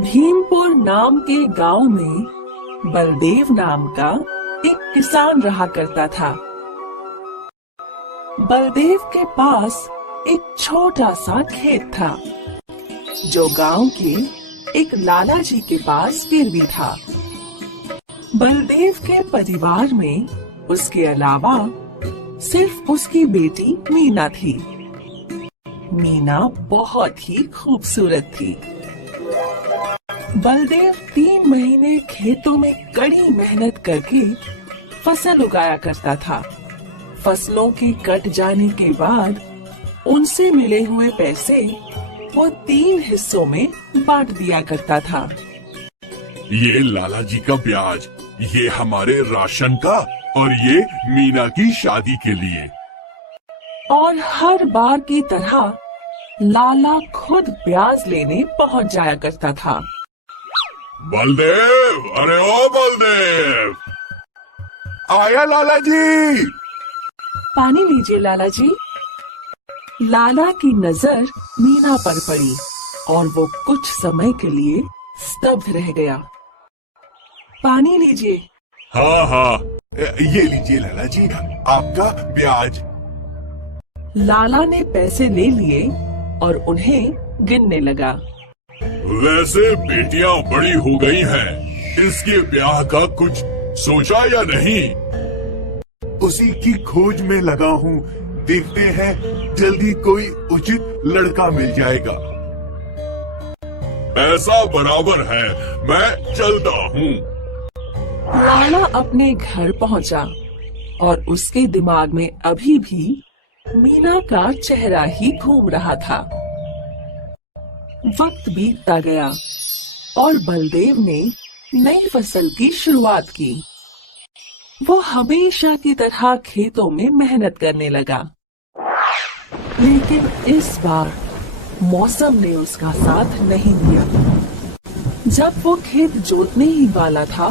भीमपुर नाम के गांव में बलदेव नाम का एक किसान रहा करता था। बलदेव के पास एक छोटा सा खेत था जो गांव के एक लाला जी के पास गिरवी था। बलदेव के परिवार में उसके अलावा सिर्फ उसकी बेटी मीना थी। मीना बहुत ही खूबसूरत थी। बलदेव 3 महीने खेतों में कड़ी मेहनत करके फसल उगाया करता था। फसलों के कट जाने के बाद उनसे मिले हुए पैसे वो 3 हिस्सों में बांट दिया करता था। ये लाला जी का ब्याज, ये हमारे राशन का और ये मीना की शादी के लिए। और हर बार की तरह लाला खुद ब्याज लेने पहुंच जाया करता था। बलदेव, अरे ओ बलदेव, आया लाला जी। पानी लीजिए लाला जी। लाला की नजर मीना पर पड़ी और वो कुछ समय के लिए स्तब्ध रह गया। पानी लीजिए। हाँ हाँ, ये लीजिए लाला जी, आपका ब्याज। लाला ने पैसे ले लिए और उन्हें गिनने लगा। वैसे बेटियां बड़ी हो गई हैं, इसके ब्याह का कुछ सोचा या नहीं? उसी की खोज में लगा हूँ, देखते हैं जल्दी कोई उचित लड़का मिल जाएगा। ऐसा बराबर है, मैं चलता हूँ। लाला अपने घर पहुंचा और उसके दिमाग में अभी भी मीना का चेहरा ही घूम रहा था। वक्त बीतता गया और बलदेव ने नई फसल की शुरुआत की। वो हमेशा की तरह खेतों में मेहनत करने लगा, लेकिन इस बार मौसम ने उसका साथ नहीं दिया। जब वो खेत जोतने ही वाला था,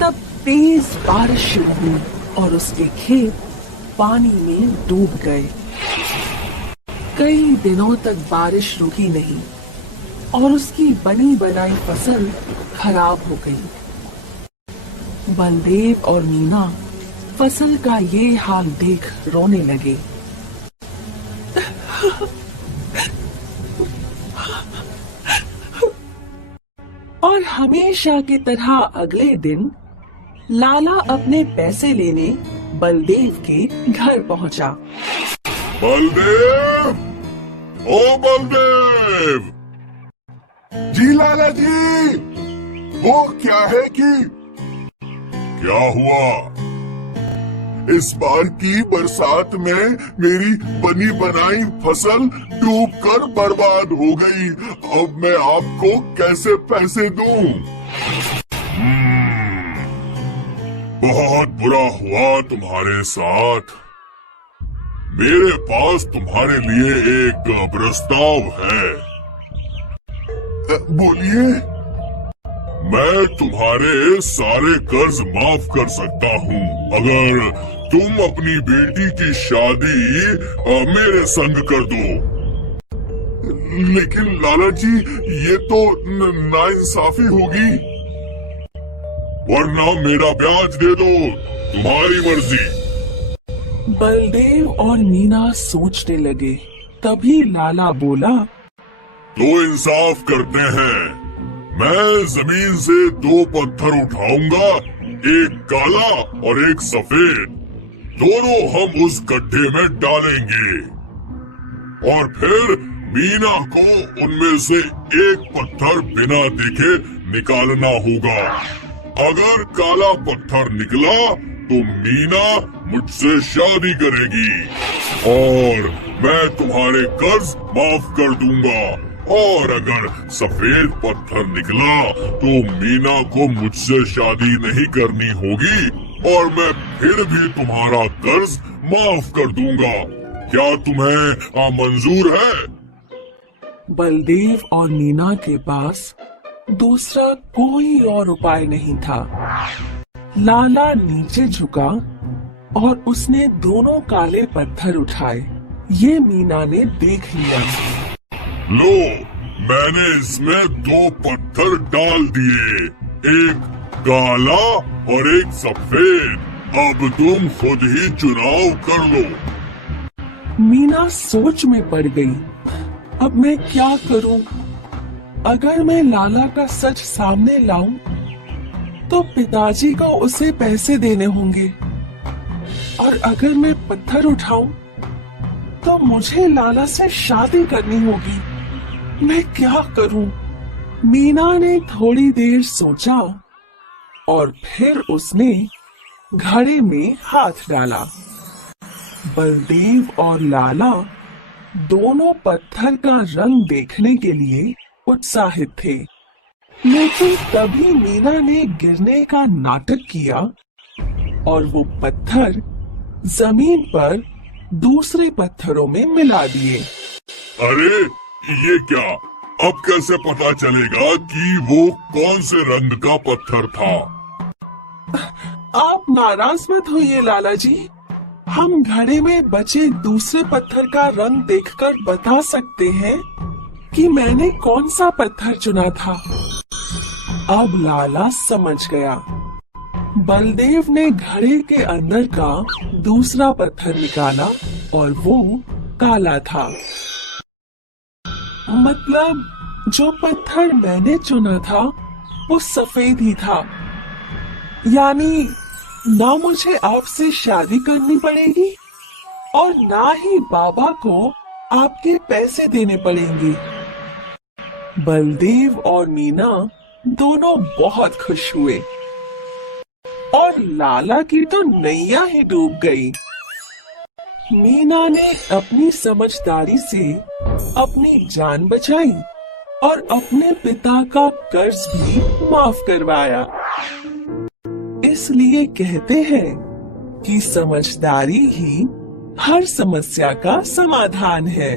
तब तेज बारिश शुरू हुई और उसके खेत पानी में डूब गए। कई दिनों तक बारिश रुकी नहीं और उसकी बनी बनाई फसल खराब हो गई। बलदेव और मीना फसल का ये हाल देख रोने लगे। और हमेशा की तरह अगले दिन लाला अपने पैसे लेने बलदेव के घर पहुंचा। बलदेव, ओ बलदेव। जी लाला जी, वो क्या है कि क्या हुआ? इस बार की बरसात में मेरी बनी बनाई फसल डूबकर बर्बाद हो गई। अब मैं आपको कैसे पैसे दूं? बहुत बुरा हुआ तुम्हारे साथ। मेरे पास तुम्हारे लिए एक प्रस्ताव है। बोलिए। मैं तुम्हारे सारे कर्ज माफ कर सकता हूँ अगर तुम अपनी बेटी की शादी मेरे संग कर दो। लेकिन लाला जी, ये तो नाइंसाफी होगी। वरना मेरा ब्याज दे दो, तुम्हारी मर्जी। बलदेव और मीना सोचने लगे। तभी लाला बोला, तो इंसाफ करते हैं। मैं जमीन से 2 पत्थर उठाऊंगा, एक काला और एक सफेद। दोनों हम उस गड्ढे में डालेंगे और फिर मीना को उनमें से एक पत्थर बिना देखे निकालना होगा। अगर काला पत्थर निकला तो मीना मुझसे शादी करेगी और मैं तुम्हारे कर्ज माफ कर दूंगा। और अगर सफेद पत्थर निकला तो मीना को मुझसे शादी नहीं करनी होगी और मैं फिर भी तुम्हारा कर्ज माफ कर दूंगा। क्या तुम्हें मंजूर है? बलदेव और मीना के पास दूसरा कोई और उपाय नहीं था। लाला नीचे झुका और उसने दोनों काले पत्थर उठाए। ये मीना ने देख लिया। लो, मैंने इसमें 2 पत्थर डाल दिए, एक काला और एक सफेद। अब तुम खुद ही चुनाव कर लो। मीना सोच में पड़ गई। अब मैं क्या करूं? अगर मैं लाला का सच सामने लाऊं, तो पिताजी को उसे पैसे देने होंगे, और अगर मैं पत्थर उठाऊं, तो मुझे लाला से शादी करनी होगी। मैं क्या करूं? मीना ने थोड़ी देर सोचा और फिर उसने घड़े में हाथ डाला। बलदेव और लाला दोनों पत्थर का रंग देखने के लिए उत्साहित थे, लेकिन तभी मीना ने गिरने का नाटक किया और वो पत्थर जमीन पर दूसरे पत्थरों में मिला दिए। अरे ये क्या? अब कैसे पता चलेगा कि वो कौन से रंग का पत्थर था? आप नाराज मत होइए लाला जी, हम घड़े में बचे दूसरे पत्थर का रंग देखकर बता सकते हैं कि मैंने कौन सा पत्थर चुना था। अब लाला समझ गया। बलदेव ने घड़े के अंदर का दूसरा पत्थर निकाला और वो काला था। मतलब जो पत्थर मैंने चुना था वो सफेद ही था। यानी ना मुझे आपसे शादी करनी पड़ेगी और ना ही बाबा को आपके पैसे देने पड़ेंगे। बलदेव और मीना दोनों बहुत खुश हुए और लाला की तो नैया ही डूब गई। मीना ने अपनी समझदारी से अपनी जान बचाई और अपने पिता का कर्ज भी माफ करवाया। इसलिए कहते हैं कि समझदारी ही हर समस्या का समाधान है।